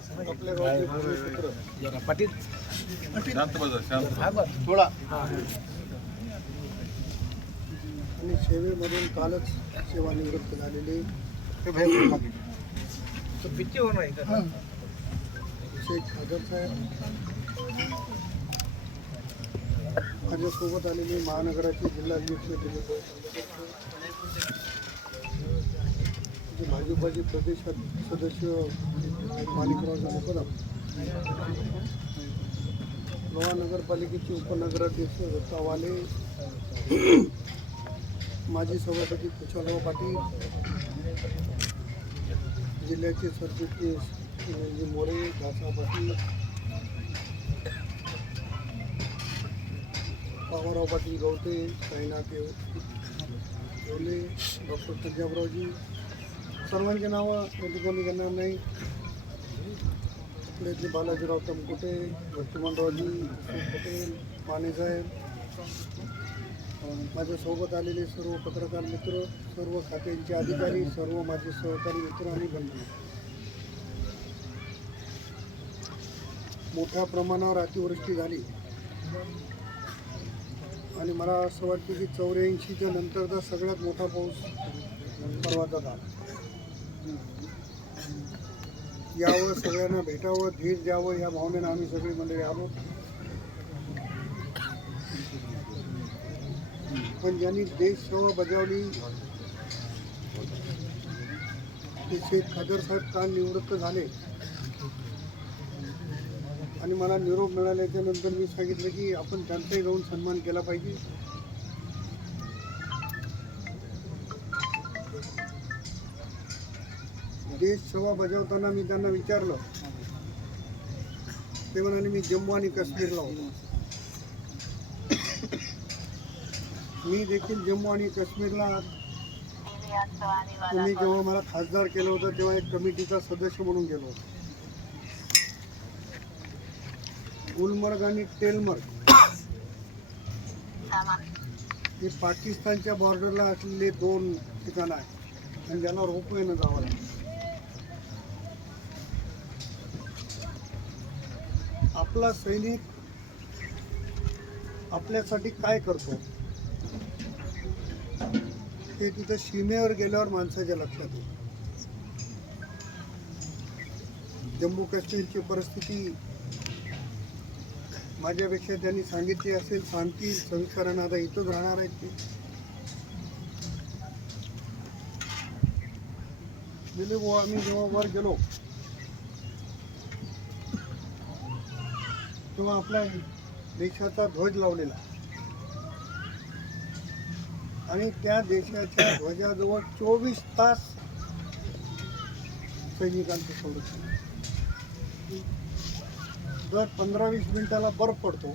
आपल्या गावचे भूमिपुत्र जरा पाटील शांत बसा, शांत बसा. थोडा आणि सेवेमधून कालच सेवानिवृत्त झालेले ते पिच्ची होणार आहे का? शेख खादर साहेब, माझ्यासोबत आलेले महानगराचे जिल्हाध्यक्ष दिलीप भाजपाचे प्रदेश सदस्य माणिकराव मुकदम, लोहा नगरपालिकेचे उपनगराध्यक्ष दत्ता वाले, माजी सभापती कुशालराव पाटील, जिल्ह्याचे सरचिटणीस मोरे, दासा पाटील, पावाराव पाटील गवते, साईनाथ येवले, डॉक्टर पंजाबरावजी, सर्वांची नावं या ठिकाणी घेणार नाही. आपल्यातले बालाजीराव तमकुटे, लक्ष्मणरावजी पटेल, मानेसाहेब, माझ्यासोबत आलेले सर्व पत्रकार मित्र, सर्व खात्यांचे अधिकारी, सर्व माझे सहकारी मित्र आणि बंधू, मोठ्या प्रमाणावर अतिवृष्टी झाली आणि मला असं वाटतं की 84च्या नंतरचा सगळ्यात मोठा पाऊस परवाचा झाला. यावं, सगळ्यांना भेटावं, धीर द्यावं या भावनेनं आम्ही सगळी मंडळी आलो. पण ज्यांनी देशसेवा बजावली ते शेख खादर साहेब काल निवृत्त झाले आणि मला निरोप मिळाल्याच्या नंतर मी सांगितलं की आपण त्यांचाही जाऊन सन्मान केला पाहिजे. देश सेवा बजावताना मी त्यांना विचारलं, ते म्हणाले मी जम्मू आणि काश्मीरला होतो. मी देखील जम्मू आणि काश्मीरला, तुम्ही जेव्हा मला खासदार केलं होतं तेव्हा एक कमिटीचा सदस्य म्हणून गेलो होतो. गुलमर्ग आणि टेलमर्ग हे पाकिस्तानच्या बॉर्डरला असलेले 2 ठिकाणं आहेत आणि ज्यांना रोपवेनं जावं लागतं. आपला सैनिक आपल्यासाठी काय करतो हे तिथं सीमेवर गेल्यावर माणसाच्या लक्षात येतं. जम्मू काश्मीरची परिस्थिती माझ्यापेक्षा त्यांनी सांगितली असेल, सांगतील संस्कारांना. आता इथंच राहणार आहेत ते. दिलीप, आम्ही जेव्हा वर गेलो तेव्हा आपल्या देशाचा ध्वज लावलेला आणि त्या देशाच्या ध्वजाजवळ 24 तास सैनिकांचं संरक्षण. दर 15-20 मिनिटाला बर्फ पडतो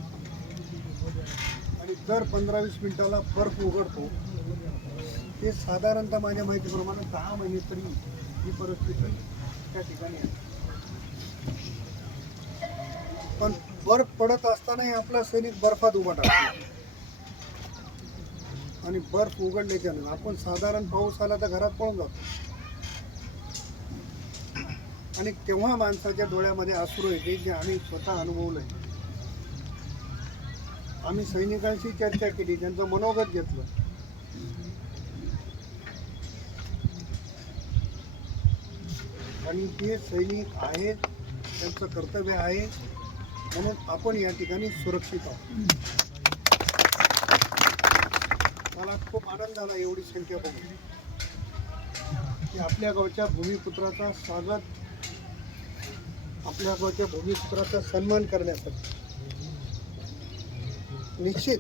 आणि दर 15-20 मिनिटाला बर्फ उघडतो. ते साधारणतः माझ्या माहितीप्रमाणे 10 महिने तरी ही परिस्थिती त्या ठिकाणी आहे. पण बर्फ पडत असतानाही आपला सैनिक बर्फात उभा टाकतो आणि बर्फ उघडल्याच्यानं आपण साधारण पाऊस आला तर घरात पळून जातो आणि तेव्हा माणसाच्या डोळ्यामध्ये अश्रू येते जे आम्ही स्वतः अनुभवलंय. आम्ही सैनिकांशी चर्चा केली, त्यांचं मनोगत घेतलं. आणि ते सैनिक आहेत, त्यांचं कर्तव्य आहे म्हणून आपण या ठिकाणी सुरक्षित आहोत. मला खूप आनंद झाला एवढी संख्या बघून की आपल्या गावच्या भूमिपुत्राचा स्वागत, आपल्या गावच्या भूमिपुत्राचा सन्मान करण्यासाठी निश्चित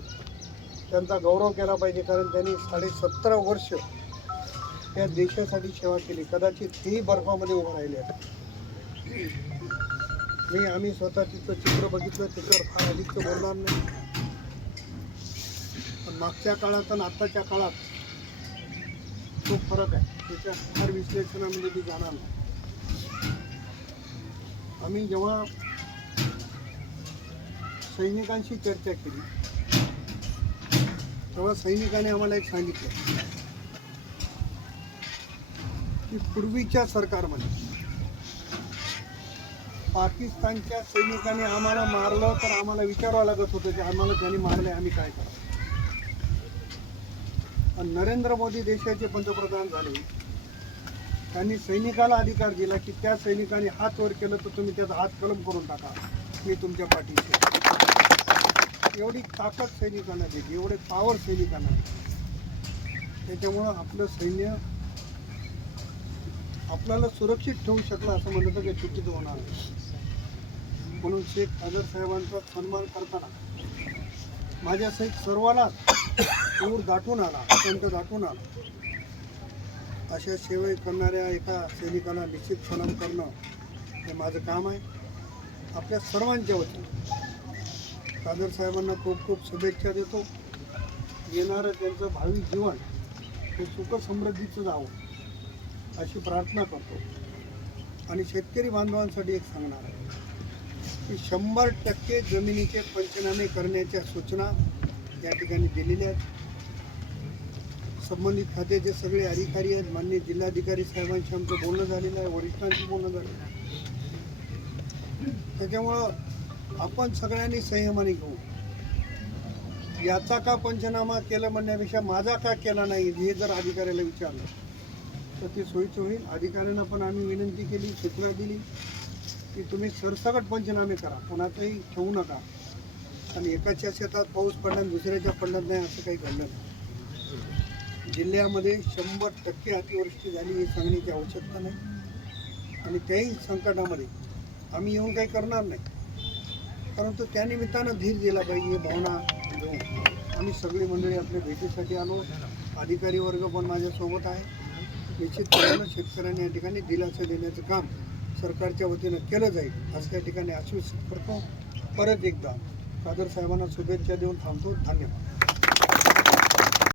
त्यांचा गौरव केला पाहिजे. कारण त्यांनी 17.5 वर्ष त्या देशासाठी सेवा केली. कदाचित तेही बर्फामध्ये उभं राहिले आहेत. आम्ही स्वतः तिचं चित्र बघितलं, त्याच्यावर फार अधिकचं बोलणार नाही. पण मागच्या काळात आणि आत्ताच्या काळात खूप फरक आहे. त्याच्या फार विश्लेषणामध्ये मी जाणार नाही. आम्ही जेव्हा सैनिकांशी चर्चा केली तेव्हा सैनिकांनी आम्हाला एक सांगितलं की पूर्वीच्या सरकारमध्ये पाकिस्तानच्या सैनिकांनी आम्हाला मारलं तर आम्हाला विचारावं लागत होतं की आम्हाला त्यांनी मारले, आम्ही काय करावं. आणि नरेंद्र मोदी देशाचे पंतप्रधान झाले, त्यांनी सैनिकाला अधिकार दिला की त्या सैनिकाने हात वर केलं तर तुम्ही त्याचा हात कलम करून टाका, मी तुमच्या पाठीशी आहे. एवढी ताकद सैनिकांना दिली, एवढे पॉवर सैनिकांना दिली. त्याच्यामुळं आपलं सैन्य आपल्याला सुरक्षित ठेवू शकलं असं म्हणलं तर काही चुकीचं होणार नाही. म्हणून शेख कादर साहेबांचा सन्मान करताना माझ्यासहित सर्वांना दूर दाटून आला, अत्यंत दाटून आला. अशा सेवा करणाऱ्या एका सैनिकाला निश्चित सलाम करणं हे माझं काम आहे. आपल्या सर्वांच्या वतीनं कादर साहेबांना खूप खूप शुभेच्छा देतो. येणारं त्यांचं भावी जीवन हे सुख समृद्धीचं जावं अशी प्रार्थना करतो. आणि शेतकरी बांधवांसाठी एक सांगणार आहे की 100% जमिनीचे पंचनामे करण्याच्या सूचना या ठिकाणी दिलेल्या आहेत. संबंधित खात्याचे सगळे अधिकारी आहेत. माननीय जिल्हाधिकारी साहेबांशी आमचं बोलणं झालेलं आहे, वरिष्ठांशी बोलणं झालेलं आहे. त्याच्यामुळं आपण सगळ्यांनी संयमाने घेऊ. याचा का पंचनामा केला म्हणण्यापेक्षा माझा का केला नाही हे जर अधिकाऱ्याला विचारलं तर ते सोयीचं होईल. अधिकाऱ्यांना पण आम्ही विनंती केली, सूचना दिली की तुम्ही सरसकट पंचनामे करा, कोणाचंही ठेवू नका. आणि एकाच्या शेतात पाऊस पडला आणि दुसऱ्याच्या पडला नाही असं काही घडलं नाही. जिल्ह्यामध्ये 100% अतिवृष्टी झाली हे सांगण्याची आवश्यकता नाही. आणि त्याही संकटामध्ये आम्ही येऊन काही करणार नाही, परंतु त्यानिमित्तानं धीर दिला पाहिजे ही भावना घेऊन आम्ही सगळी मंडळी आपल्या भेटीसाठी आलो. अधिकारी वर्ग पण माझ्यासोबत आहे. निश्चितपणे शेतकऱ्यांनी या ठिकाणी दिलासा देण्याचं काम सरकारच्या वतीनं केलं जाईल असं या ठिकाणी आश्वासित करतो. परत एकदा कादर साहेबांना शुभेच्छा देऊन थांबतो. धन्यवाद.